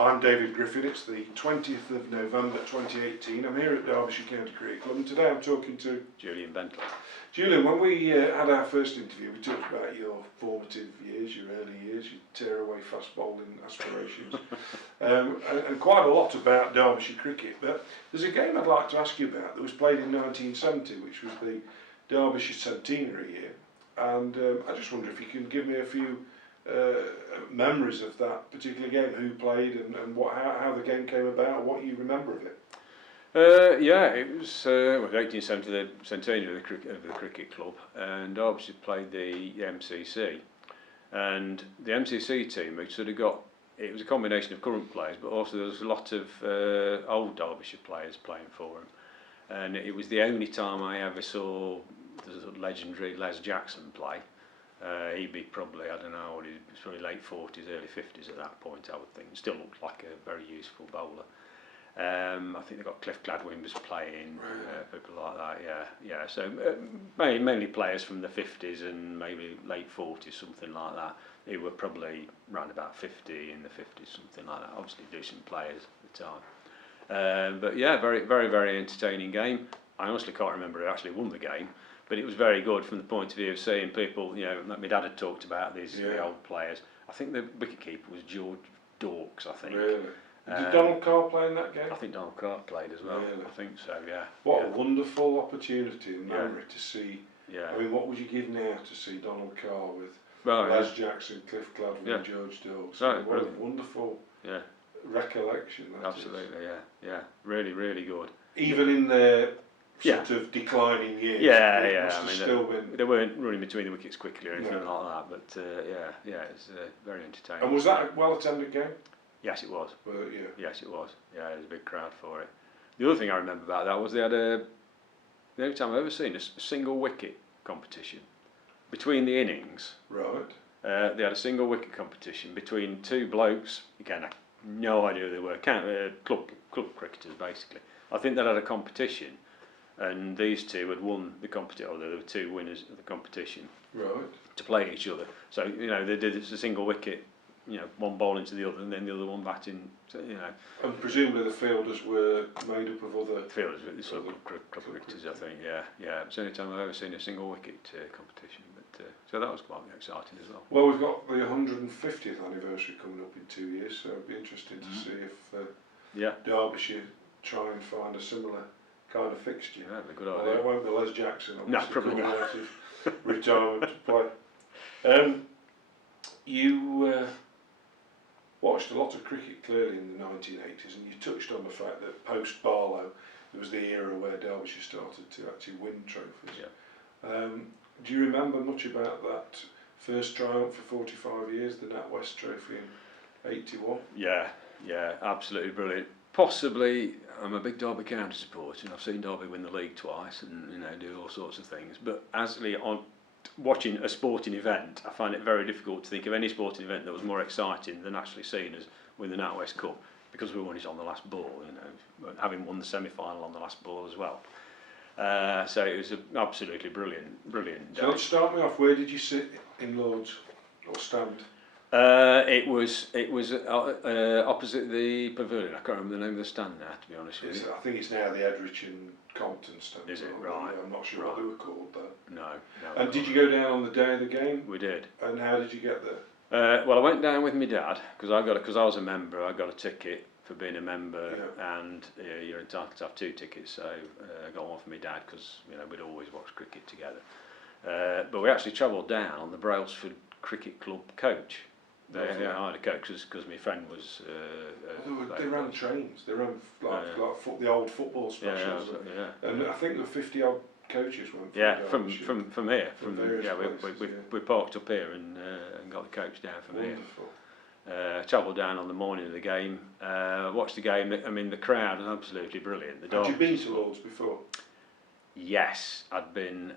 I'm David Griffin. It's the 20th of November 2018. I'm here at Derbyshire County Cricket Club and today I'm talking to Julian Bentley. Julian. When we had our first interview, we talked about your formative years, your early years, your tear-away fast bowling aspirations, and quite a lot about Derbyshire cricket. But there's a game I'd like to ask you about that was played in 1970, which was the Derbyshire centenary year. And I just wonder if you can give me a few memories of that particular game, who played and how the game came about, what you remember of it. Yeah, it was 1870, the centenary of the cricket club, and Derbyshire played the MCC, and the MCC team had sort of got, it was a combination of current players, but also there was a lot of old Derbyshire players playing for them, and it was the only time I ever saw the legendary Les Jackson play. He'd be probably, I don't know, he was probably late 40s, early 50s at that point, I would think. Still looked like a very useful bowler. I think they got Cliff Gladwin was playing, people like that, yeah. So mainly players from the 50s and maybe late 40s, something like that. They were probably around about 50 in the 50s, something like that. Obviously decent players at the time. But yeah, very, very, very entertaining game. I honestly can't remember who actually won the game. But it was very good from the point of view of seeing people, you know, like my dad had talked about the old players. I think the wicketkeeper was George Dawkes, I think. Really? Did Donald Carr play in that game? I think Donald Carr played as well. Really? I think so, yeah. What a wonderful opportunity and memory to see. Yeah. I mean, what would you give now to see Donald Carr with Well, Les Jackson, Cliff Gladwin, George Dawkes? Right, what a wonderful recollection that Absolutely, yeah. Really, really good. Even in their sort of declining years. Yeah. I mean, they weren't running between the wickets quickly or anything like that, but it's very entertaining. And was that a well-attended game? Yes, it was. Yeah. Yes, it was. Yeah, there was a big crowd for it. The other thing I remember about that was they had the only time I've ever seen a single wicket competition between the innings. Right. They had a single wicket competition between two blokes. Again, I have no idea who they were. Club cricketers, basically. I think they had a competition, and these two had won the competition. Or there were two winners of the competition. Right. To play each other. So you know they did a single wicket. You know, one ball into the other, and then the other one batting. You know. And presumably the fielders were made up of other fielders, sort of club cricketers, I think. Yeah. It's the only time I've ever seen a single wicket competition, but so that was quite exciting as well. Well, we've got the 150th anniversary coming up in 2 years, so it'll be interesting to see if Derbyshire try and find a similar kind of fixture. Yeah, that'd be a good idea. It won't be Les Jackson, obviously, no, probably not. Out of retirement to play. You watched a lot of cricket clearly in the 1980s, and you touched on the fact that post Barlow there was the era where Derbyshire started to actually win trophies. Yeah. Do you remember much about that first triumph for 45 years, the NatWest Trophy in '81? Yeah, absolutely brilliant. Possibly, I'm a big Derby County supporter, and I've seen Derby win the league twice, and do all sorts of things. But actually, on watching a sporting event, I find it very difficult to think of any sporting event that was more exciting than actually seeing us win the NatWest Cup, because we won it on the last ball, having won the semi-final on the last ball as well. So it was absolutely brilliant day. So let's start me off. Where did you sit in Lords or stand? It was opposite the pavilion. I can't remember the name of the stand now, to be honest with you. I think it's now the Edrich and Compton stand. Is it? Right. I'm not sure what they were called though. No. And did you go down on the day of the game? We did. And how did you get there? Well, I went down with my dad because I was a member. I got a ticket for being a member, and you're entitled to have 2 tickets. So I got one for my dad because we'd always watch cricket together. But we actually travelled down on the Brailsford Cricket Club coach. They hired a coach because my friend was. They ran trains. They ran like the old football specials. And I think there were 50 odd coaches. From here. We parked up here and got the coach down from Wonderful. Here. Travelled down on the morning of the game. Watched the game. I mean, the crowd was absolutely brilliant. Had you been to Lords before? Yes, I'd been.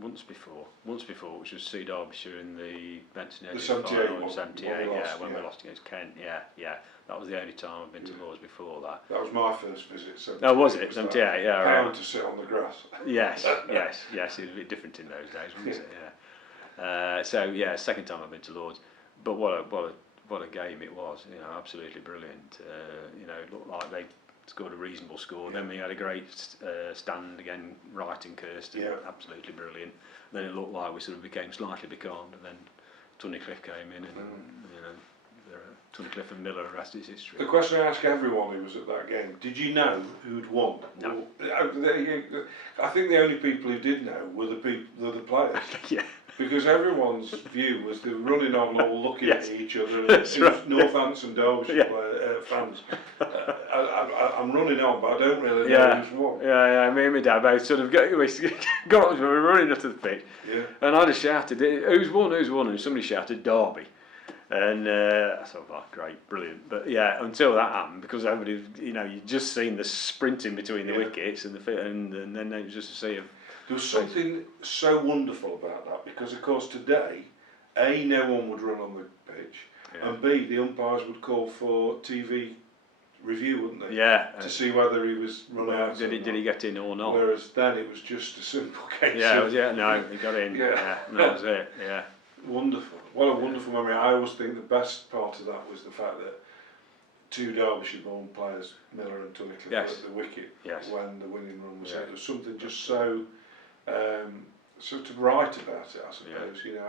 Once before, which was see Derbyshire in the Benson final in '78. When we lost against Kent. Yeah, that was the only time I've been to Lords before that. That was my first visit. Oh, was it? '78. Yeah, right. To sit on the grass. Yes. It was a bit different in those days, wasn't it? Yeah. So second time I've been to Lords, but what what a game it was. You know, absolutely brilliant. You know, it looked like they scored a reasonable score. Then we had a great stand again, Wright and Kirsten, absolutely brilliant. Then it looked like we sort of became slightly becalmed, and then Tunnicliffe came in, and you know, Tunnicliffe and Miller, the rest is history. The question I ask everyone who was at that game: did you know who'd won? No. I think the only people who did know were the players. Yeah. Because everyone's view was they were running on, all looking at each other. And That's right. Northampton Derbyshire fans. I'm running on, but I don't really know who's won. Yeah. Me and my dad both sort of got up, we were running up to the pitch, and I just shouted, "Who's won? Who's won?" And somebody shouted, "Derby." And I thought, oh, great, brilliant. But yeah, until that happened, because everybody, you know, you'd just seen the sprinting between the wickets and then it was just a sea of. There was something so wonderful about that, because of course today, A, no one would run on the pitch, and B, the umpires would call for TV review, wouldn't they? Yeah. To see whether he was run out. Did he get in or not? Whereas then it was just a simple case. No, he got in. And that was it. Yeah. Wonderful. What a wonderful memory. I always think the best part of that was the fact that two Derbyshire-born players, Miller and Tunnicliffe, were at the wicket when the winning run was hit. There was something just so sort of right about it, I suppose. You know,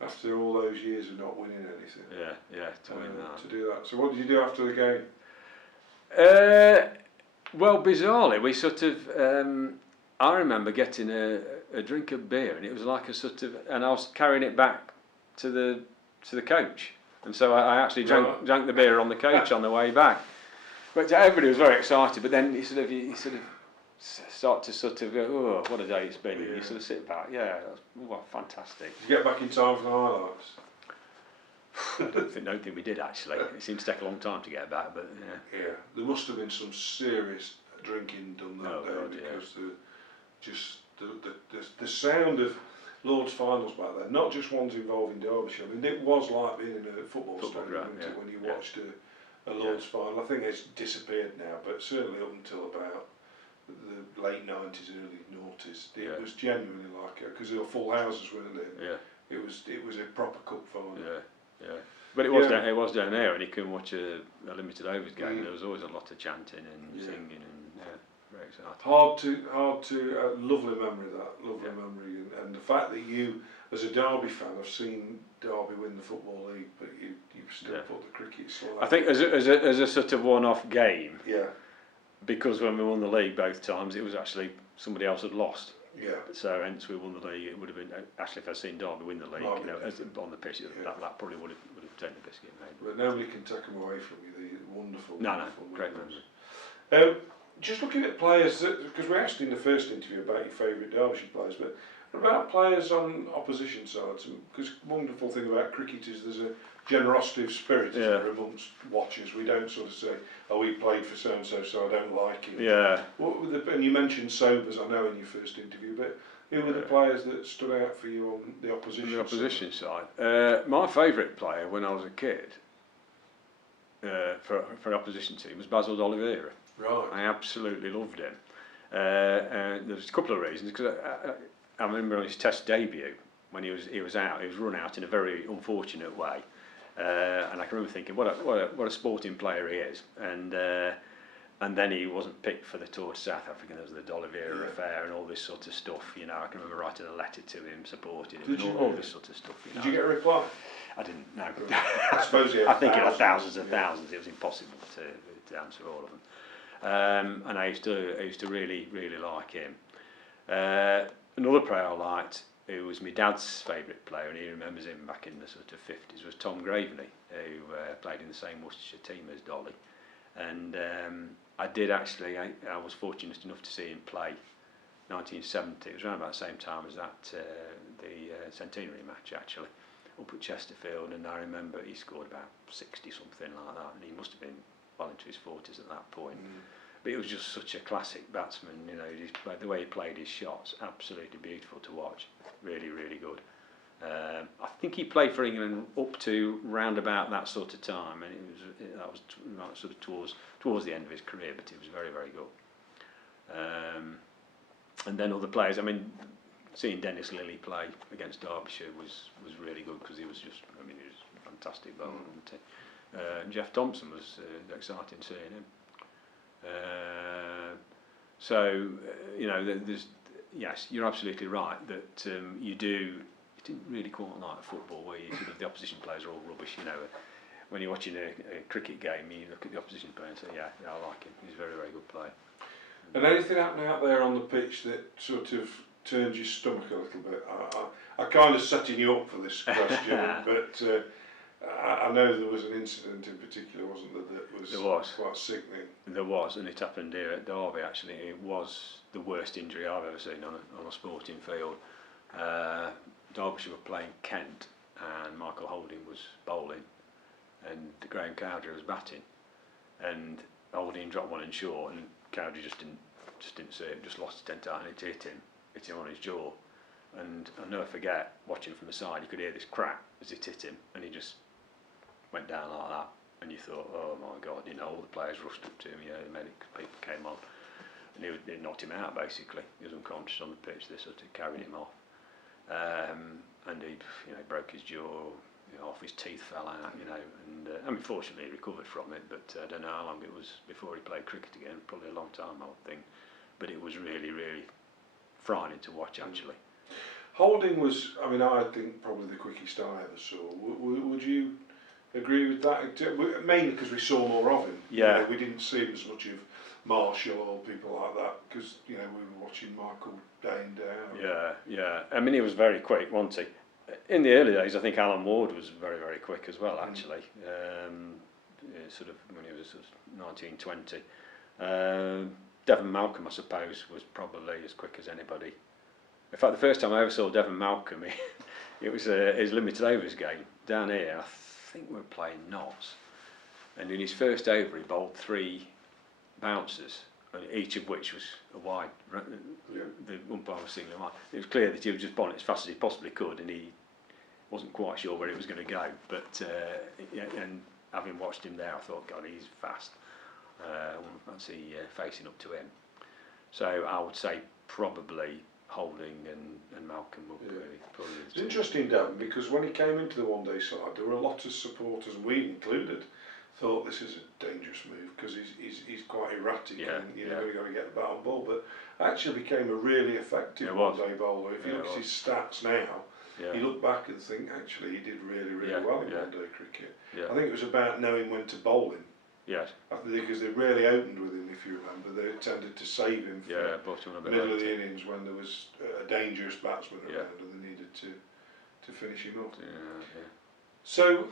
after all those years of not winning anything. To do that. So what did you do after the game? Well, bizarrely, we sort of. I remember getting a drink of beer, and it was like a sort of, and I was carrying it back to the coach, and so I actually drank the beer on the coach on the way back. But everybody was very excited. But then you sort of start to sort of go, oh, what a day it's been. You sort of sit back, fantastic. Did you get back in time for the highlights? I don't think we did actually. It seemed to take a long time to get back, but yeah. There must have been some serious drinking done that day, because the sound of Lord's finals back then, not just ones involving Derbyshire. I mean, it was like being in a football stadium when you watched a Lord's final. I think it's disappeared now, but certainly up until about the late 90s, early noughties, it was genuinely like it, because there were full houses, weren't there? Yeah. It was a proper cup final. Yeah. But it was down there, and you can watch a limited overs game. There was always a lot of chanting and singing, and very exciting. Hard to lovely memory, memory, and the fact that you, as a Derby fan, have seen Derby win the Football League, but you've still put the cricket slide. I think as a sort of one-off game. Yeah. Because when we won the league both times, it was actually somebody else had lost. Yeah. So hence we won the league. It would have been actually, if I'd seen Derby win the league, on the pitch, that probably would have taken the biscuit, maybe. But nobody can take them away from you. The wonderful. Great memory. Just looking at players, because we asked in the first interview about your favourite Derbyshire players, but what about players on opposition sides? Because wonderful thing about cricket is there's a generosity of spirit amongst watchers. We don't sort of say, oh, he played for so-and-so, so I don't like him. Yeah. And you mentioned Sobers, I know, in your first interview, but who were the players that stood out for you on the opposition side? On the opposition side? My favourite player when I was a kid for an opposition team was Basil D'Oliveira. Right. I absolutely loved him. There's a couple of reasons, because I remember on his Test debut, when he was run out in a very unfortunate way. And I can remember thinking, what a sporting player he is, and then he wasn't picked for the tour to South Africa. There was the D'Oliveira affair and all this sort of stuff. You know, I can remember writing a letter to him, supporting him, and all this sort of stuff. Did you get a reply? I didn't. No. I suppose he had I think it had thousands and thousands. It was impossible to answer all of them. And I used to really like him. Another player I liked, who was my dad's favourite player, and he remembers him back in the sort of 50s, was Tom Graveney, who played in the same Worcestershire team as Dolly. And I did actually, I was fortunate enough to see him play 1970. It was around about the same time as that, the centenary match actually, up at Chesterfield, and I remember he scored about 60 something like that, and he must have been well into his 40s at that point. But it was just such a classic batsman, you know, the way he played his shots, absolutely beautiful to watch, really good. I think he played for England up to round about that sort of time, and that was sort of towards the end of his career, but he was very good. And then other players, I mean, seeing Dennis Lilly play against Derbyshire was really good, because he was just, I mean, he was fantastic bowler, wasn't he? Jeff Thompson was exciting seeing him. There's yes, you're absolutely right that you didn't really quite like football where the opposition players are all rubbish. When you're watching a cricket game, you look at the opposition player and say, yeah, I like him. He's a very, very good player. And anything happening out there on the pitch that sort of turns your stomach a little bit? I kind of setting you up for this question, but I know there was an incident in particular, wasn't there, that was quite sickening. There was, and it happened here at Derby actually. It was the worst injury I've ever seen on a sporting field. Derbyshire were playing Kent, and Michael Holding was bowling, and Graham Cowdery was batting, and Holding dropped one in short, and Cowdery just didn't see it, just lost his tent out, and it hit him on his jaw. And I'll never forget watching from the side. You could hear this crack as it hit him, and he just went down like that. And you thought, oh my God, all the players rushed up to him. The medic people came on, and it knocked him out basically. He was unconscious on the pitch. They sort of carried him off, and he broke his jaw. Half his teeth fell out. And fortunately he recovered from it. But I don't know how long it was before he played cricket again. Probably a long time, I would think. But it was really, really frightening to watch actually. Holding was, I think probably the quickest I ever saw. Would you agree with that? Mainly because we saw more of him. Yeah. We didn't see as much of Marshall or people like that because we were watching Michael day in, day out. Yeah. He was very quick, wasn't he? In the early days, I think Alan Ward was very, very quick as well. Actually, sort of when he was sort of 19, 20. Devon Malcolm, I suppose, was probably as quick as anybody. In fact, the first time I ever saw Devon Malcolm, it was his limited overs game down here. I think we were playing Notts, and in his first over, he bowled 3 bouncers, each of which was a wide. The umpire was singling wide. It was clear that he was just bowling as fast as he possibly could, and he wasn't quite sure where it was going to go. But and having watched him there, I thought, God, he's fast. I wouldn't fancy facing up to him. So I would say probably Holding and Malcolm would be probably. It's interesting, Dan, because when he came into the one-day side, there were a lot of supporters, and we included, thought this is a dangerous move because he's quite erratic and you've got to get the bat on ball. But actually became a really effective one-day bowler. If you look at his stats now, you look back and think actually he did really, really well in one-day cricket. Yeah. I think it was about knowing when to bowl him. Yes. I think because they really opened with him, if you remember, they tended to save him for the middle of the innings when there was a dangerous batsman around and they needed to finish him up. So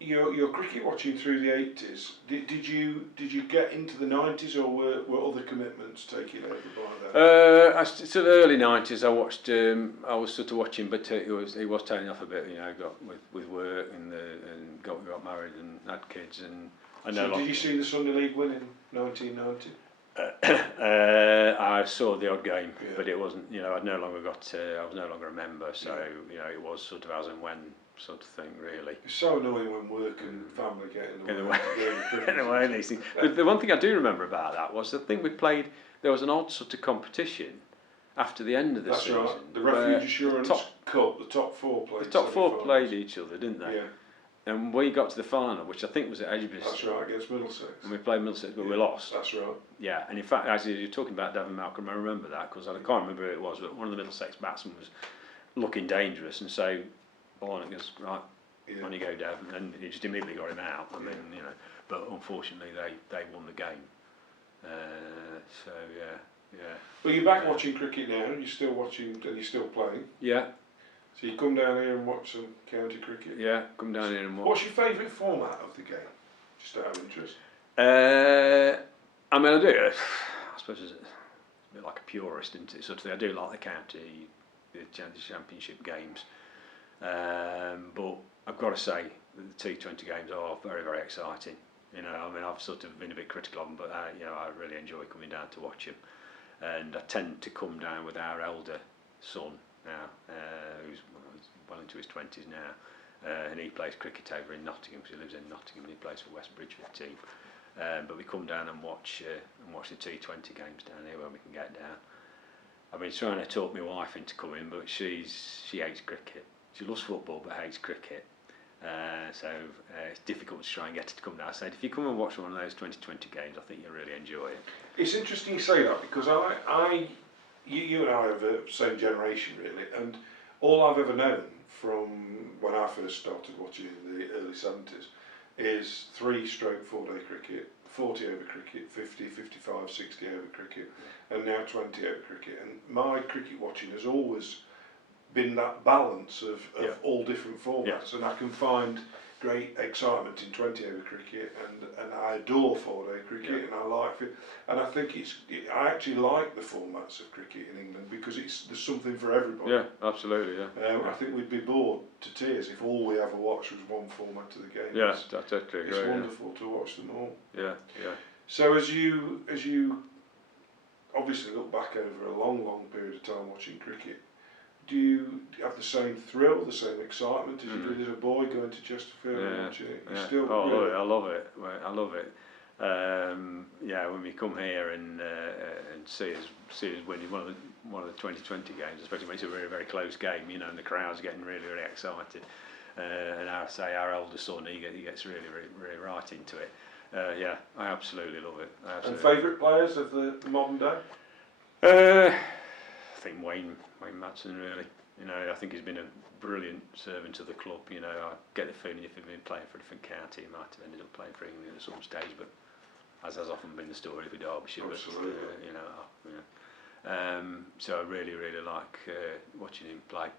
your cricket watching through the 80s, did you get into the 90s or were other commitments taking over by then? So the early 90s, I watched. I was sort of watching, but he was turning off a bit. Got with work and got married and had kids and. So did you see the Sunday League win in 1990? I saw the odd game, but it wasn't. I'd no longer got. I was no longer a member, so it was sort of as and when sort of thing, really. It's so annoying when work and family get in the way. In the way, these things. The one thing I do remember about that was the thing we played. There was an odd sort of competition after the end of the season. That's right. The Refuge Assurance Cup. The top 4 played. The top 4 played each other, didn't they? Yeah. And we got to the final, which I think was at Edgbaston. That's right, against Middlesex. And we played Middlesex, but we lost. That's right. Yeah, and in fact, actually, you're talking about Devon Malcolm, I remember that, because I can't remember who it was, but one of the Middlesex batsmen was looking dangerous, and so, bowling goes, right, on you go, Devon, and he just immediately got him out. But unfortunately, they won the game. Well, you're back watching cricket now, you're still watching, and you're still playing. Yeah. So you come down here and watch some county cricket? Yeah, come down here and watch. What's your favourite format of the game? Just out of interest. I do. I suppose it's a bit like a purist, isn't it? Sort of thing. I do like the county, the championship games. But I've got to say that the T20 games are very, very exciting. I've sort of been a bit critical of them, but I really enjoy coming down to watch them. And I tend to come down with our elder son now, who's well into his 20s now, and he plays cricket over in Nottingham because he lives in Nottingham and he plays for West Bridgford team. But we come down and watch the T20 games down here when we can get down. I've been trying to talk my wife into coming, but she hates cricket. She loves football but hates cricket, So it's difficult to try and get it to come down. I said, if you come and watch one of those 2020 games, I think you'll really enjoy it. It's interesting you say that, because you and I are the same generation really, and all I've ever known from when I first started watching in the early 70s is 3/4 day cricket, 40 over cricket, 50, 55, 60 over cricket, and now 20 over cricket. And my cricket watching has always been that balance of all different formats, and I can find great excitement in 20 over cricket, and I adore 4-day cricket, and I like it, and I think I actually like the formats of cricket in England because there's something for everybody. Yeah, absolutely, yeah. I think we'd be bored to tears if all we ever watched was one format of the game. Yeah, I totally agree. It's wonderful to watch them all. Yeah, yeah. So as you obviously look back over a long period of time watching cricket, do you have the same thrill, the same excitement as you did as a boy going to Chesterfield and watching it? You still, I love it. I love it. Yeah, when we come here and see us winning one of the 2020 games, especially when it's a very, very close game, you know, and the crowd's getting really, really excited. And I say our older son, he gets really, really, really right into it. Yeah, I absolutely love it. And favourite players of the modern day? I think Wayne Madsen, really. You know, I think he's been a brilliant servant to the club. You know, I get the feeling if he'd been playing for a different county, he might have ended up playing for England at some stage. But as has often been the story with Derbyshire, absolutely. But so I really, really like watching him play.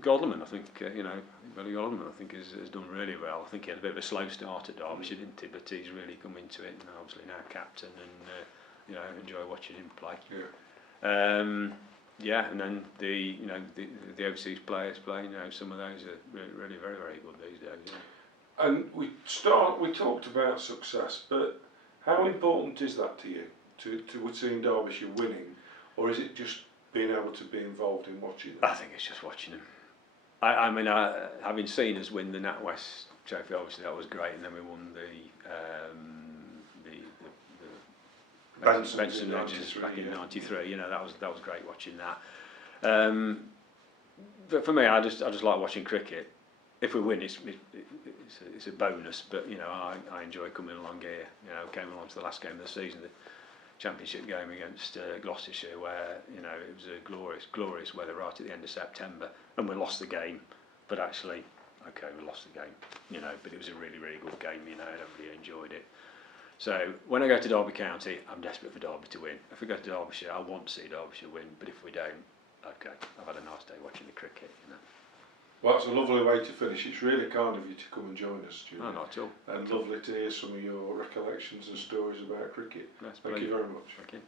Godleman, I think, Billy Godleman, I think has done really well. I think he had a bit of a slow start at Derbyshire, didn't he? But he's really come into it, and obviously now captain, and enjoy watching him play. Yeah. And then the overseas players playing. Some of those are really very, very good these days. Yeah. And we talked about success, but how important is that to you, to seeing Derbyshire winning, or is it just being able to be involved in watching them? I think it's just watching them. I mean, having seen us win the NatWest Trophy, obviously that was great, and then we won the Benson Edges back in '93. That was great watching that. But for me, I just like watching cricket. If we win, it's a bonus. But I enjoy coming along here. Came along to the last game of the season, the Championship game against Gloucestershire, where it was a glorious weather right at the end of September, and we lost the game. But actually, we lost the game. But it was a really, really good game. Everybody enjoyed it. So when I go to Derby County, I'm desperate for Derby to win. If we go to Derbyshire, I want to see Derbyshire win. But if we don't, I've had a nice day watching the cricket. Well, that's a lovely way to finish. It's really kind of you to come and join us, Julian. No, not at all. And lovely to hear some of your recollections and stories about cricket. Thank you very much. Thank you.